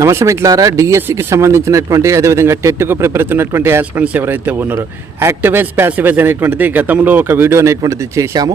నమస్తే మిత్రులారా, డిఎస్సికి సంబంధించినటువంటి అదేవిధంగా టెట్కు ప్రిపేర్ అవుతున్నటువంటి ఆస్పిరెంట్స్ ఎవరైతే ఉన్నారో యాక్టివైజ్ ప్యాసివైజ్ అనేటువంటిది గతంలో ఒక వీడియో అనేటువంటిది చేశాము.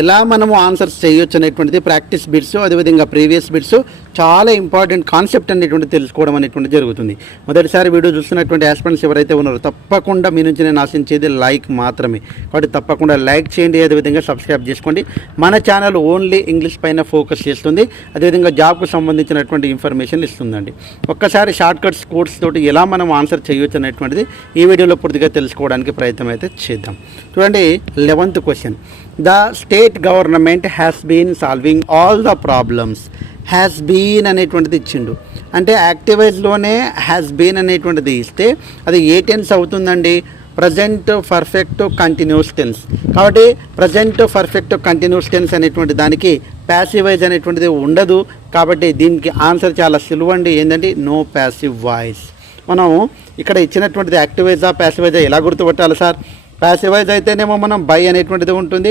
ఎలా మనము ఆన్సర్స్ చేయొచ్చు అనేటువంటిది ప్రాక్టీస్ బిట్స్ అదేవిధంగా ప్రీవియస్ బిట్స్ చాలా ఇంపార్టెంట్ కాన్సెప్ట్ అనేటువంటి తెలుసుకోవడం అనేటువంటి జరుగుతుంది. మొదటిసారి వీడియో చూస్తున్నటువంటి ఆస్పిరెంట్స్ ఎవరైతే ఉన్నారో తప్పకుండా మీ నుంచి నేను ఆశించేది లైక్ మాత్రమే. కాబట్టి తప్పకుండా లైక్ చేయండి, అదేవిధంగా సబ్స్క్రైబ్ చేసుకోండి. మన ఛానల్ ఓన్లీ ఇంగ్లీష్ పైన ఫోకస్ చేస్తుంది, అదేవిధంగా జాబ్కు సంబంధించినటువంటి ఇన్ఫర్మేషన్ ఇస్తుందండి. ఒక్కసారి షార్ట్ కట్స్ కోడ్స్ తోటి ఎలా మనం ఆన్సర్ చేయొచ్చు అనేటువంటిది ఈ వీడియోలో పూర్తిగా తెలుసుకోవడానికి ప్రయత్నం అయితే చేద్దాం. చూడండి, 11th question. The state government has been solving all the problems. Has been అనేటువంటిది ఇచ్చిండు, అంటే యాక్టివైజ్లోనే హ్యాస్ బీన్ అనేటువంటిది ఇస్తే అది ఏ టెన్స్ అవుతుందండి? Present perfect continuous tense. కాబట్టి ప్రజెంట్ పర్ఫెక్ట్ కంటిన్యూస్ టెన్స్ అనేటువంటి దానికి ప్యాసివైజ్ అనేటువంటిది ఉండదు. కాబట్టి దీనికి ఆన్సర్ చాలా సులువండి, ఏంటంటే నో ప్యాసివ్ వాయిస్. మనం ఇక్కడ ఇచ్చినటువంటిది యాక్టివైజా ప్యాసివైజా ఎలా గుర్తుపట్టాలి సార్? ప్యాసివైజ్ అయితేనేమో మనం బై అనేటువంటిది ఉంటుంది,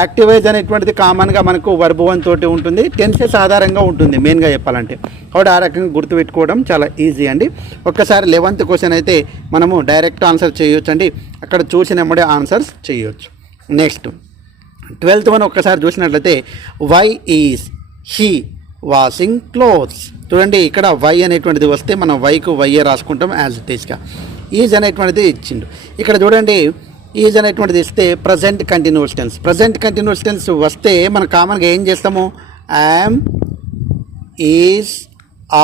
యాక్టివైజ్ అనేటువంటిది కామన్గా మనకు వర్బ్ వన్ తోటి ఉంటుంది, టెన్సెస్ ఆధారంగా ఉంటుంది మెయిన్గా చెప్పాలంటే. కాబట్టి ఆ రకంగా గుర్తుపెట్టుకోవడం చాలా ఈజీ అండి. ఒక్కసారి 11th క్వశ్చన్ అయితే మనము డైరెక్ట్ ఆన్సర్ చేయొచ్చు అండి, అక్కడ చూసినప్పుడే ఆన్సర్స్ చేయొచ్చు. నెక్స్ట్ 12th వన్ ఒక్కసారి చూసినట్లయితే why is he washing clothes. చూడండి, ఇక్కడ వై అనేటువంటిది వస్తే మనం వైకు వైఏ రాసుకుంటాం యాజ్ ఇట్ ఈస్గా. ఈజ్ అనేటువంటిది ఇచ్చిండు. ఇక్కడ చూడండి, ఈజ్ అనేటువంటిది ఇస్తే present continuous tense. Present continuous tense వస్తే మనం కామన్గా ఏం చేస్తాము? యామ్, ఈజ్,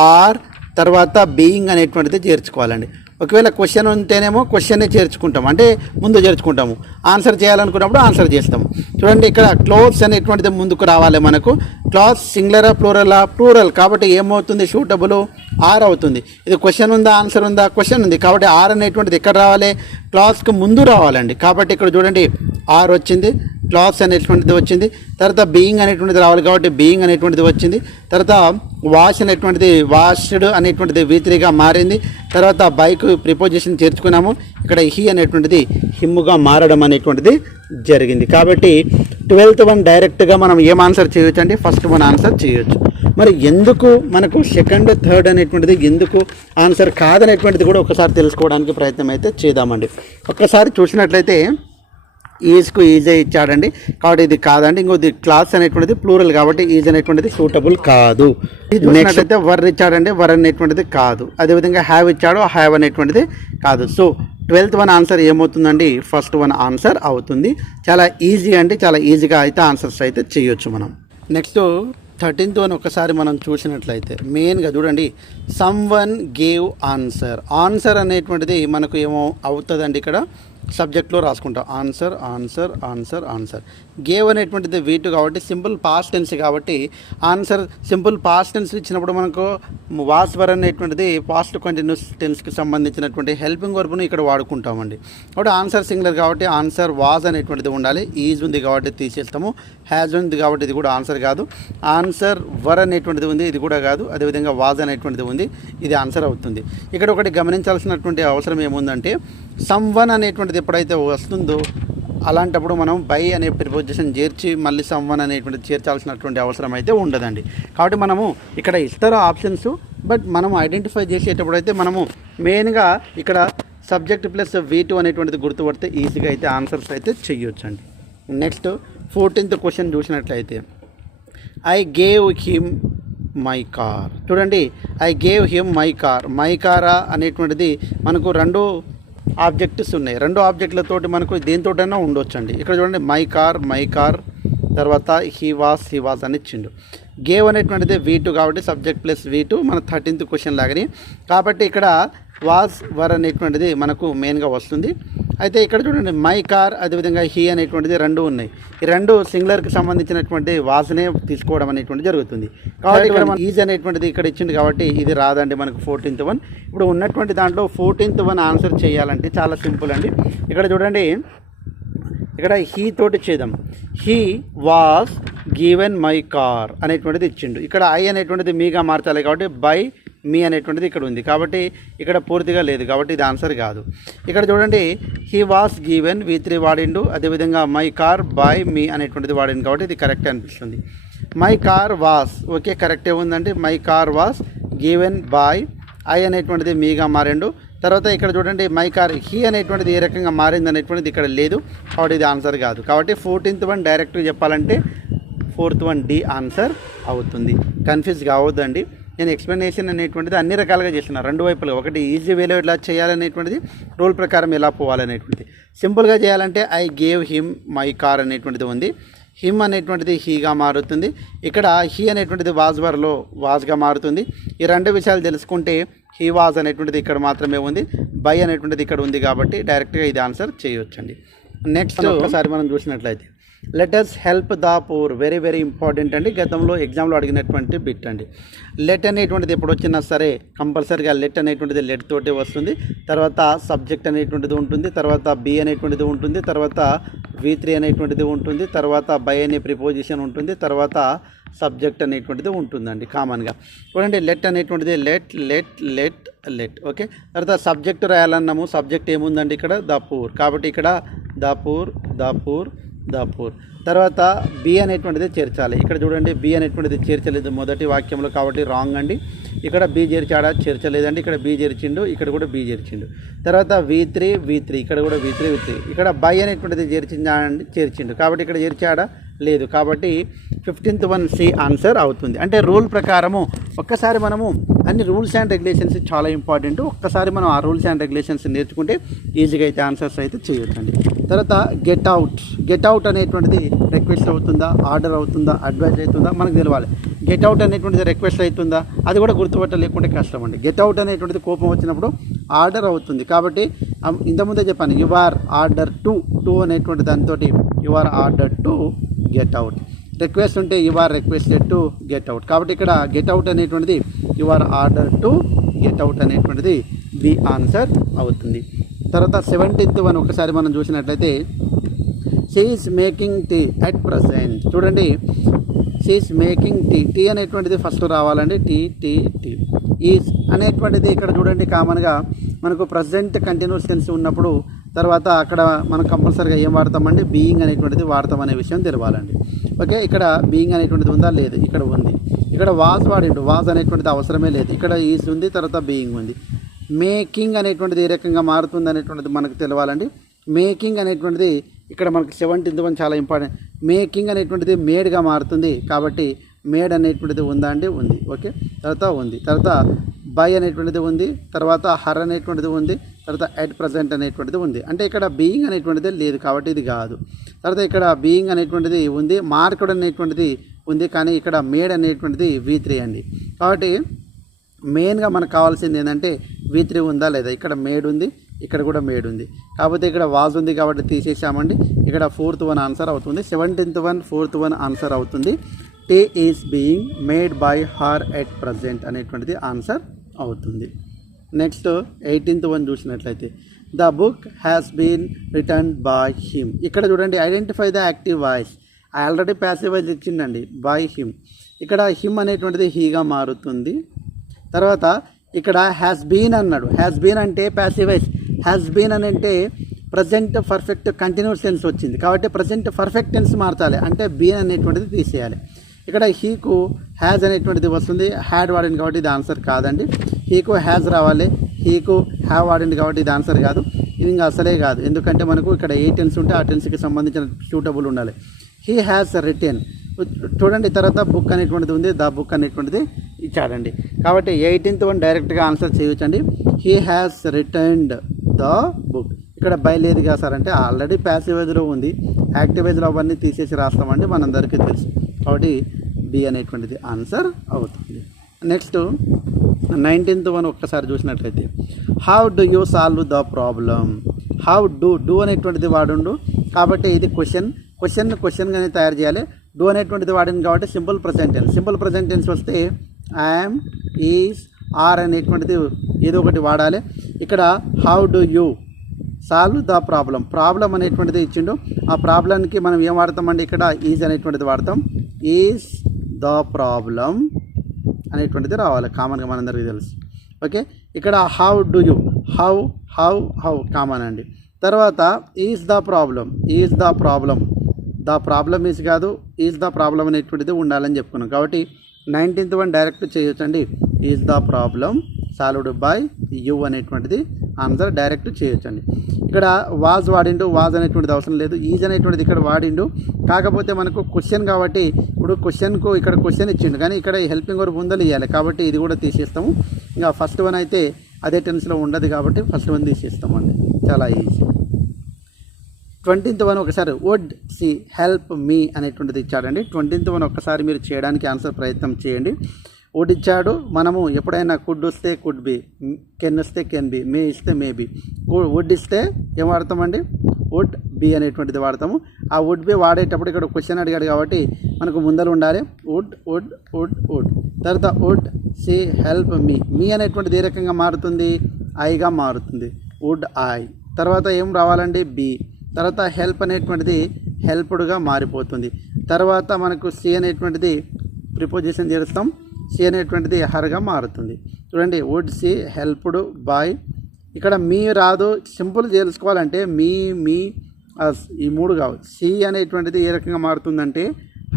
ఆర్ తర్వాత బీయింగ్ అనేటువంటిది చేర్చుకోవాలండి. ఒకవేళ క్వశ్చన్ ఉంటేనేమో క్వశ్చన్నే చేర్చుకుంటాం, అంటే ముందు చేర్చుకుంటాము. ఆన్సర్ చేయాలనుకున్నప్పుడు ఆన్సర్ చేస్తాము. చూడండి, ఇక్కడ క్లోత్స్ అనేటువంటిది ముందుకు రావాలి మనకు. క్లాత్స్ సింగులరా ప్లూరలా? ప్లూరల్. కాబట్టి ఏమవుతుంది? సూటబుల్ ఆర్ అవుతుంది. ఇది క్వశ్చన్ ఉందా ఆన్సర్ ఉందా? క్వశ్చన్ ఉంది. కాబట్టి ఆర్ అనేటువంటిది ఎక్కడ రావాలి? క్లాత్స్కి ముందు రావాలండి. కాబట్టి ఇక్కడ చూడండి, ఆర్ వచ్చింది, క్లాత్స్ అనేటువంటిది వచ్చింది, తర్వాత బీయింగ్ అనేటువంటిది రావాలి కాబట్టి బీయింగ్ అనేటువంటిది వచ్చింది, తర్వాత వాష్ అనేటువంటిది వాష్డ్ అనేటువంటిది V3గా మారింది, తర్వాత బైక్ ప్రిపోజిషన్ చేర్చుకున్నాము. ఇక్కడ హీ అనేటువంటిది హిమ్ముగా మారడం అనేటువంటిది జరిగింది. కాబట్టి 12th వన్ డైరెక్ట్గా మనం ఏం ఆన్సర్ చేయొచ్చు అంటే ఫస్ట్ వన్ ఆన్సర్ చేయొచ్చు. మరి ఎందుకు మనకు సెకండ్ థర్డ్ అనేటువంటిది ఎందుకు ఆన్సర్ కాదనేటువంటిది కూడా ఒకసారి తెలుసుకోవడానికి ప్రయత్నం అయితే చేద్దామండి. ఒక్కసారి చూసినట్లయితే ఈజ్కు ఈజే ఇచ్చాడండి, కాబట్టి ఇది కాదండి. ఇంకోది క్లాస్ అనేటువంటిది ప్లూరల్ కాబట్టి ఈజ్ అనేటువంటిది సూటబుల్ కాదు. నెక్స్ట్ అయితే వర్ ఇచ్చాడండి, వర్ అనేటువంటిది కాదు. అదేవిధంగా హ్యావ్ ఇచ్చాడు, హ్యావ్ అనేటువంటిది కాదు. సో 12th వన్ ఆన్సర్ ఏమవుతుందండి? ఫస్ట్ వన్ ఆన్సర్ అవుతుంది. చాలా ఈజీ అండి, చాలా ఈజీగా అయితే ఆన్సర్స్ అయితే చేయొచ్చు మనం. నెక్స్ట్ 13th వన్ ఒకసారి మనం చూసినట్లయితే మెయిన్గా చూడండి, some one gave answer. Answer అనేటువంటిది మనకు ఏమో అవుతుందండి, ఇక్కడ సబ్జెక్ట్లో రాసుకుంటాం answer answer answer answer. Gave అనేటువంటిది V2 కాబట్టి సింపుల్ పాస్ట్ టెన్స్ కాబట్టి ఆన్సర్ సింపుల్ పాస్ట్ టెన్స్ ఇచ్చినప్పుడు మనకు వాస్ వర్ అనేటువంటిది పాస్ట్ కంటిన్యూస్ టెన్స్కి సంబంధించినటువంటి హెల్పింగ్ వర్బ్ను ఇక్కడ వాడుకుంటామండి. కాబట్టి ఆన్సర్ సింగులర్ కాబట్టి ఆన్సర్ వాజ్ అనేటువంటిది ఉండాలి. ఈజ్ ఉంది కాబట్టి తీసేస్తాము, హ్యాజ్ ఉంది కాబట్టి ఇది కూడా ఆన్సర్ కాదు. ఆన్సర్ వర్ అనేటువంటిది ఉంది, ఇది కూడా కాదు. అదేవిధంగా వాజ్ అనేటువంటిది ఉంది, ఇది ఆన్సర్ అవుతుంది. ఇక్కడ ఒకటి గమనించాల్సినటువంటి అవసరం ఏముందంటే సమ్ వన్ అనేటువంటిది ఎప్పుడైతే వస్తుందో అలాంటప్పుడు మనం బై అనే ప్రిపోజిషన్ చేర్చి మళ్ళీ సమ్ వన్ అనేటువంటిది చేర్చాల్సినటువంటి అవసరం అయితే ఉండదండి. కాబట్టి మనము ఇక్కడ ఇస్తారు ఆప్షన్స్, బట్ మనం ఐడెంటిఫై చేసేటప్పుడు అయితే మనము మెయిన్గా ఇక్కడ సబ్జెక్ట్ ప్లస్ V2 అనేటువంటిది గుర్తుపడితే ఈజీగా అయితే ఆన్సర్స్ అయితే చేయొచ్చు అండి. నెక్స్ట్ 14th క్వశ్చన్ చూసినట్లయితే I gave him my car. చూడండి, I gave him my car. My కారా అనేటువంటిది మనకు రెండు ఆబ్జెక్ట్స్ ఉన్నాయి. రెండు ఆబ్జెక్టులతోటి మనకు దేనితోటైనా ఉండొచ్చు అండి. ఇక్కడ చూడండి, మై కార్ తర్వాత హీ వాస్ అని ఇచ్చిండు. గేవ్ అనేటువంటిది V2 కాబట్టి సబ్జెక్ట్ ప్లస్ V2 మన 13th క్వశ్చన్ లాగానే. కాబట్టి ఇక్కడ వాస్ వర్ అనేటువంటిది మనకు మెయిన్గా వస్తుంది. అయితే ఇక్కడ చూడండి, మై కార్ అదేవిధంగా హీ అనేటువంటిది రెండు ఉన్నాయి. ఈ రెండు సింగులర్కి సంబంధించినటువంటి వాస్నే తీసుకోవడం అనేటువంటి జరుగుతుంది. కాబట్టి ఇక్కడ మన ఈజ్ అనేటువంటిది ఇక్కడ ఇచ్చింది కాబట్టి ఇది రాదండి మనకు 14th వన్. ఇప్పుడు ఉన్నటువంటి దాంట్లో 14th వన్ ఆన్సర్ చేయాలంటే చాలా సింపుల్ అండి. ఇక్కడ చూడండి, ఇక్కడ హీ తోటి చేద్దాం. He was given my car అనేటువంటిది ఇచ్చిండు. ఇక్కడ ఐ అనేటువంటిది మీగా మార్చాలి కాబట్టి బై మీ అనేటువంటిది ఇక్కడ ఉంది కాబట్టి ఇక్కడ పూర్తిగా లేదు కాబట్టి ఇది ఆన్సర్ కాదు. ఇక్కడ చూడండి, హీ వాస్ గివెన్ V3 వాడిండు, అదేవిధంగా మై కార్ బై మీ అనేటువంటిది వాడిండు కాబట్టి ఇది కరెక్ట్ అనిపిస్తుంది. మై కార్ వాస్ ఓకే కరెక్టే ఉందండి. My car was given by, I అనేటువంటిది మీగా మారిండు. తర్వాత ఇక్కడ చూడండి మై కార్, హీ అనేటువంటిది ఏ రకంగా మారింది అనేటువంటిది ఇక్కడ లేదు, కాబట్టి ఇది ఆన్సర్ కాదు. కాబట్టి 14th వన్ డైరెక్ట్గా చెప్పాలంటే 4th వన్ డి ఆన్సర్ అవుతుంది. కన్ఫ్యూజ్ కావద్దండి. నేను ఎక్స్ప్లెనేషన్ అనేటువంటిది అన్ని రకాలుగా చేస్తున్నాను, రెండు వైపులు. ఒకటి ఈజీ వేలో ఎలా చేయాలనేటువంటిది, రూల్ ప్రకారం ఎలా పోవాలనేటువంటిది. సింపుల్గా చేయాలంటే I gave him my car అనేటువంటిది ఉంది. హిమ్ అనేటువంటిది హీగా మారుతుంది. ఇక్కడ హీ అనేటువంటిది వాజ్వర్లో వాజ్గా మారుతుంది. ఈ రెండు విషయాలు తెలుసుకుంటే హీ వాజ్ అనేటువంటిది ఇక్కడ మాత్రమే ఉంది, బై అనేటువంటిది ఇక్కడ ఉంది, కాబట్టి డైరెక్ట్గా ఇది ఆన్సర్ చేయొచ్చండి. నెక్స్ట్ ఒకసారి మనం చూసినట్లయితే let us help the poor, very very important అండి. గతంలో ఎగ్జామ్లో అడిగినటువంటి బిట్ అండి. లెట్ అనేటువంటిది ఎప్పుడు వచ్చినా సరే కంపల్సరీగా లెట్ అనేటువంటిది లెట్ తోటి వస్తుంది. తర్వాత సబ్జెక్ట్ అనేటువంటిది ఉంటుంది, తర్వాత బి అనేటువంటిది ఉంటుంది, తర్వాత V3 అనేటువంటిది ఉంటుంది, తర్వాత బై అనే ప్రిపోజిషన్ ఉంటుంది, తర్వాత సబ్జెక్ట్ అనేటువంటిది ఉంటుందండి కామన్గా. చూడండి లెట్ అనేటువంటిది let let let let okay. తర్వాత సబ్జెక్ట్ రాయాలన్నాము, సబ్జెక్ట్ ఏముందండి ఇక్కడ ద పూర్, కాబట్టి ఇక్కడ the poor the poor the poor. తర్వాత బి అనేటువంటిది చేర్చాలి. ఇక్కడ చూడండి బి అనేటువంటిది చేర్చలేదు మొదటి వాక్యంలో, కాబట్టి రాంగ్ అండి. ఇక్కడ బి చేర్చాడా, చేర్చలేదండి. ఇక్కడ బి చేర్చిండు, ఇక్కడ కూడా బి చేర్చిండు. తర్వాత V3 ఇక్కడ కూడా V3 ఇక్కడ బై అనేటువంటిది చేర్చిందా అండి, చేర్చిండు, కాబట్టి ఇక్కడ చేర్చాడా, లేదు. కాబట్టి 15th వన్ సి ఆన్సర్ అవుతుంది. అంటే రూల్ ప్రకారము ఒక్కసారి మనము అన్ని రూల్స్ అండ్ రెగ్యులేషన్స్ చాలా ఇంపార్టెంట్. ఒక్కసారి మనం ఆ రూల్స్ అండ్ రెగ్యులేషన్స్ నేర్చుకుంటే ఈజీగా అయితే ఆన్సర్స్ అయితే చేయొచ్చండి. తర్వాత గెట్ అవుట్ అనేటువంటిది రిక్వెస్ట్ అవుతుందా, ఆర్డర్ అవుతుందా, అడ్వైజ్ అవుతుందా మనకు తెలవాలి. గెట్ అవుట్ అనేటువంటిది రిక్వెస్ట్ అవుతుందా, అది కూడా గుర్తుపట్టలేకుంటే కష్టం అండి. గెట్ అవుట్ అనేటువంటిది కోపం వచ్చినప్పుడు ఆర్డర్ అవుతుంది, కాబట్టి ఇంతకుముందే చెప్పాను యు ఆర్ ఆర్డర్ టు అనేటువంటి దానితో you are order to get out. Request ఉంటే you are requested to get out, కాబట్టి ఇక్కడ గెట్ అవుట్ అనేటువంటిది you are order to get out అనేటువంటిది ది ఆన్సర్ అవుతుంది. తర్వాత 17th వన్ ఒకసారి మనం చూసినట్లయితే she is making tea at present. చూడండి షీ ఈజ్ మేకింగ్ టీ అనేటువంటిది ఫస్ట్ రావాలండి. టీ ఈజ్ అనేటువంటిది ఇక్కడ చూడండి కామన్గా మనకు ప్రజెంట్ కంటిన్యూస్ టెన్స్ ఉన్నప్పుడు తర్వాత అక్కడ మనం కంపల్సరీగా ఏం వాడతామండి, బీయింగ్ అనేటువంటిది వాడతాం అనే విషయం తెలవాలండి. ఓకే, ఇక్కడ బీయింగ్ అనేటువంటిది ఉందా, లేదు, ఇక్కడ ఉంది. ఇక్కడ వాజ్ వాడిండు, వాజ్ అనేటువంటిది అవసరమే లేదు. ఇక్కడ ఈజ్ ఉంది, తర్వాత బీయింగ్ ఉంది. మేకింగ్ అనేటువంటిది ఏ రకంగా మారుతుంది అనేటువంటిది మనకు తెలవాలండి. మేకింగ్ అనేటువంటిది ఇక్కడ మనకి 17th వన్ చాలా ఇంపార్టెంట్. మేకింగ్ అనేటువంటిది మేడ్గా మారుతుంది, కాబట్టి మేడ్ అనేటువంటిది ఉందా అండి, ఉంది. ఓకే, తర్వాత ఉంది. తర్వాత బై అనేటువంటిది ఉంది, తర్వాత హర్ అనేటువంటిది ఉంది, తర్వాత ఎట్ ప్రజెంట్ అనేటువంటిది ఉంది. అంటే ఇక్కడ బీయింగ్ అనేటువంటిది లేదు, కాబట్టి ఇది కాదు. తర్వాత ఇక్కడ బీయింగ్ అనేటువంటిది ఉంది, మార్కెడ్ అనేటువంటిది ఉంది, కానీ ఇక్కడ మేడ్ అనేటువంటిది V3 అండి. కాబట్టి మెయిన్గా మనకు కావాల్సింది ఏంటంటే V3 ఉందా లేదా. ఇక్కడ మేడ్ ఉంది, ఇక్కడ కూడా మేడ్ ఉంది, కాకపోతే ఇక్కడ వాజ్ ఉంది కాబట్టి తీసేసామండి. ఇక్కడ 4th వన్ ఆన్సర్ అవుతుంది. 17th one 4th one answer అవుతుంది. Tea is being made by her at present అనేటువంటిది ఆన్సర్ అవుతుంది. నెక్స్ట్ 18th వన్ చూసినట్లయితే the book has been written by him. ఇక్కడ చూడండి identify the active voice, already passive voice ఇచ్చిందండి by him. ఇక్కడ him అనేటువంటిది హీగా మారుతుంది. తర్వాత ఇక్కడ హ్యాస్ బీన్ అన్నాడు, హ్యాస్ బీన్ అంటే ప్యాసివ్ వాయిస్, హ్యాస్ బీన్ అని అంటే ప్రజెంట్ పర్ఫెక్ట్ కంటిన్యూస్ టెన్స్ వచ్చింది, కాబట్టి ప్రజెంట్ పర్ఫెక్ట్ టెన్స్ మార్చాలి, అంటే బీన్ అనేటువంటిది తీసేయాలి. ఇక్కడ హీకు హ్యాజ్ అనేటువంటిది వస్తుంది, హ్యాడ్ వాడింది కాబట్టి ఇది ఆన్సర్ కాదండి. హీకు హ్యాజ్ రావాలి, హీకు హ్యావ్ వాడింది కాబట్టి ఇది ఆన్సర్ కాదు. ఇది ఇంకా అసలే కాదు, ఎందుకంటే మనకు ఇక్కడ ఏ టెన్స్ ఉంటే ఆ టెన్స్కి సంబంధించిన సూటబుల్ ఉండాలి. He has written. చూడండి తర్వాత బుక్ అనేటువంటిది ఉంది, ద బుక్ అనేటువంటిది ఇచ్చాడండి, కాబట్టి 18th వన్ డైరెక్ట్గా ఆన్సర్ చేయొచ్చండి. He has returned the book. ఇక్కడ బై లేదు కదా సార్ అంటే ఆల్రెడీ ప్యాసివేజ్లో ఉంది, యాక్టివేజ్లో అవన్నీ తీసేసి రాస్తామండి, మనందరికీ తెలుసు, కాబట్టి బి అనేటువంటిది ఆన్సర్ అవుతుంది. నెక్స్ట్ 19th వన్ ఒక్కసారి చూసినట్లయితే how do you solve the problem. How do అనేటువంటిది వాడుండు, కాబట్టి ఇది క్వశ్చన్గానే తయారు చేయాలి. డూ అనేటువంటిది వాడింది కాబట్టి సింపుల్ ప్రజెంట్ టెన్స్ వస్తే ఐఎమ్, ఈజ్, ఆర్ అనేటువంటిది ఏదో ఒకటి వాడాలి. ఇక్కడ how do you solve the problem అనేటువంటిది ఇచ్చిండు, ఆ ప్రాబ్లంకి మనం ఏం వాడతామండి, ఇక్కడ ఈజ్ అనేటువంటిది వాడతాం. ఈజ్ ద ప్రాబ్లం అనేటువంటిది రావాలి, కామన్గా మనందరికీ తెలుసు. ఓకే, ఇక్కడ how do you, how common అండి. తర్వాత ఈజ్ ద ప్రాబ్లం ఈజ్ కాదు, ఈజ్ ద ప్రాబ్లం అనేటువంటిది ఉండాలని చెప్పుకున్నాం, కాబట్టి 19th వన్ డైరెక్ట్ చేయొచ్చండి. Is the problem solved by you అనేటువంటిది ఆన్సర్ డైరెక్ట్ చేయొచ్చండి. ఇక్కడ వాజ్ వాడిండు, వాజ్ అనేటువంటిది అవసరం లేదు, ఈజ్ అనేటువంటిది ఇక్కడ వాడిండు. కాకపోతే మనకు క్వశ్చన్ కాబట్టి ఇప్పుడు క్వశ్చన్కు ఇక్కడ క్వశ్చన్ ఇచ్చిండు కానీ ఇక్కడ హెల్పింగ్ వర్బ్ ముందలు ఇవ్వాలి కాబట్టి ఇది కూడా తీసేస్తాము. ఇంకా ఫస్ట్ వన్ అయితే అదే టెన్స్లో ఉండదు కాబట్టి ఫస్ట్ వన్ తీసేస్తామండి, చాలా ఈజీ. 20th వన్ ఒకసారి వుడ్ సి హెల్ప్ మీ అనేటువంటిది ఇచ్చాడండి. 20th వన్ ఒక్కసారి మీరు చేయడానికి ఆన్సర్ ప్రయత్నం చేయండి. వుడ్ ఇచ్చాడు, మనము ఎప్పుడైనా కుడ్ వస్తే కుడ్ బి, కెన్ వస్తే కెన్ బి, మే ఇస్తే మే బి. వుడ్ ఇస్తే ఏం వాడతామండి, వుడ్ బి అనేటువంటిది వాడతాము. ఆ వుడ్ బి వాడేటప్పుడు ఇక్కడ క్వశ్చన్ అడిగాడు కాబట్టి మనకు ముందర ఉండాలి వుడ్ వుడ్ వుడ్ వుడ్. తర్వాత వుడ్ సి హెల్ప్ మీ, మీ అనేటువంటిది ఏ రకంగా మారుతుంది, ఐగా మారుతుంది, వుడ్ ఐ. తర్వాత ఏం రావాలండి, బి. తర్వాత హెల్ప్ అనేటువంటిది హెల్ప్డ్గా మారిపోతుంది. తర్వాత మనకు సి అనేటువంటిది ప్రిపోజిషన్ చేస్తాం, సి అనేటువంటిది హర్గా మారుతుంది. చూడండి వుడ్ సి హెల్ప్డ్ బాయ్. ఇక్కడ మీ రాదు, సింపుల్ తెలుసుకోవాలంటే మీ మీ అస్ ఈ మూడు కావు. సి అనేటువంటిది ఏ రకంగా మారుతుందంటే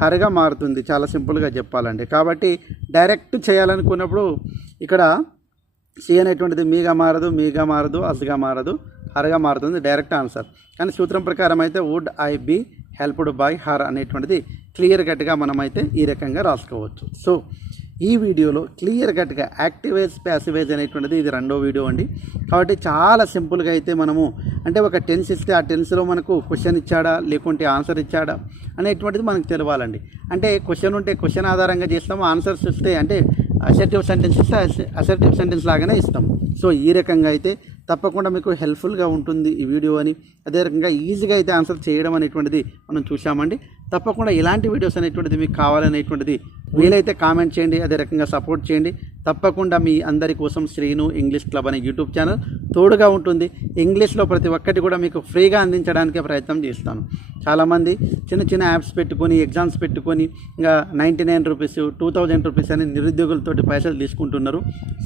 హర్గా మారుతుంది, చాలా సింపుల్గా చెప్పాలంటే. కాబట్టి డైరెక్ట్ చేయాలనుకున్నప్పుడు ఇక్కడ సి అనేటువంటిది మీగా మారదు, మీగా మారదు, అస్గా మారదు, హర్గా మారుతుంది, డైరెక్ట్ ఆన్సర్. కానీ సూత్రం ప్రకారం అయితే would I be helped by her అనేటువంటిది క్లియర్ కట్గా మనమైతే ఈ రకంగా రాసుకోవచ్చు. సో ఈ వీడియోలో క్లియర్ కట్గా యాక్టివేజ్ ప్యాసివేజ్ అనేటువంటిది ఇది రెండో వీడియో అండి. కాబట్టి చాలా సింపుల్గా అయితే మనము అంటే ఒక టెన్స్ ఇస్తే ఆ టెన్స్లో మనకు క్వశ్చన్ ఇచ్చాడా లేకుంటే ఆన్సర్ ఇచ్చాడా అనేటువంటిది మనకు తెలవాలండి. అంటే క్వశ్చన్ ఉంటే క్వశ్చన్ ఆధారంగా చేస్తాము, ఆన్సర్స్ ఇస్తే అంటే అసర్టివ్ సెంటెన్స్ ఇస్తే అసర్టివ్ సెంటెన్స్ లాగానే ఇస్తాము. సో ఈ రకంగా అయితే తప్పకుండా మీకు హెల్ప్ఫుల్గా ఉంటుంది ఈ వీడియో అని. అదే రకంగా ఈజీగా అయితే ఆన్సర్ చేయడం అనేటువంటిది మనం చూసామండి. తప్పకుండా ఇలాంటి వీడియోస్ అనేటువంటిది మీకు కావాలనేటువంటిది వీలైతే కామెంట్ చేయండి, అదే రకంగా సపోర్ట్ చేయండి. తప్పకుండా మీ అందరి కోసం శ్రీను ఇంగ్లీష్ క్లబ్ అనే యూట్యూబ్ ఛానల్ తోడుగా ఉంటుంది. ఇంగ్లీష్లో ప్రతి ఒక్కటి కూడా మీకు ఫ్రీగా అందించడానికి ప్రయత్నం చేస్తాను. చాలామంది చిన్న చిన్న యాప్స్ పెట్టుకొని ఎగ్జామ్స్ పెట్టుకొని ఇంకా 99 రూపీస్ 2000 రూపీస్ అని నిరుద్యోగులతోటి పైసలు తీసుకుంటున్నారు.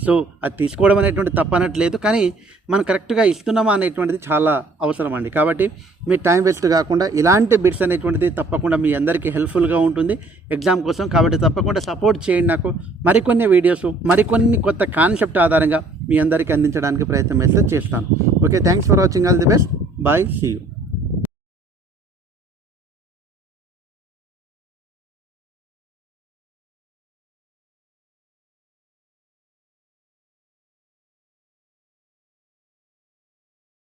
సో అది తీసుకోవడం అనేటువంటి తప్పనట్లేదు, కానీ మనం కరెక్ట్గా ఇస్తున్నామా అనేటువంటిది చాలా అవసరం అండి. కాబట్టి మీ టైం వేస్ట్ కాకుండా ఇలాంటి బిట్స్ అనేటువంటిది తప్పకుండా మీ అందరికీ హెల్ప్ఫుల్గా ఉంటుంది ఎగ్జామ్ కోసం. కాబట్టి తప్పకుండా సపోర్ట్ చేయండి. నాకు మరికొన్ని వీడియోస్ మరికొన్ని కొత్త కాన్సెప్ట్ ఆధారంగా మీ అందరికీ అందించడానికి ప్రయత్నం చేస్తాను. Okay, thanks for watching, all the best, bye, see you.